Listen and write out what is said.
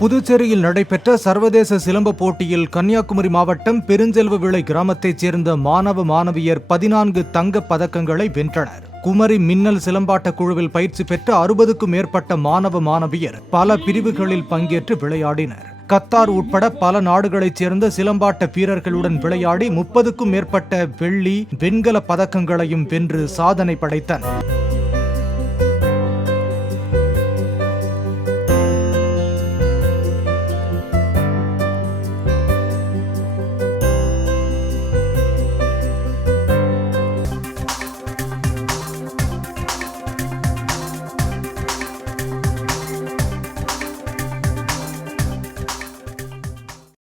புதுச்சேரியில் நடைபெற்ற சர்வதேச சிலம்ப போட்டியில் கன்னியாகுமரி மாவட்டம் பெருஞ்செல்வவிளை கிராமத்தைச் சேர்ந்த மாணவ மாணவியர் 14 தங்கப் பதக்கங்களை வென்றனர். குமரி மின்னல் சிலம்பாட்ட குழுவில் பயிற்சி பெற்ற 60க்கும் மேற்பட்ட மாணவ மாணவியர் பல பிரிவுகளில் பங்கேற்று விளையாடினர். கத்தார் உட்பட பல நாடுகளைச் சேர்ந்த சிலம்பாட்ட வீரர்களுடன் விளையாடி 30க்கும் மேற்பட்ட வெள்ளி, வெண்கல பதக்கங்களையும் வென்று சாதனை படைத்தனர்.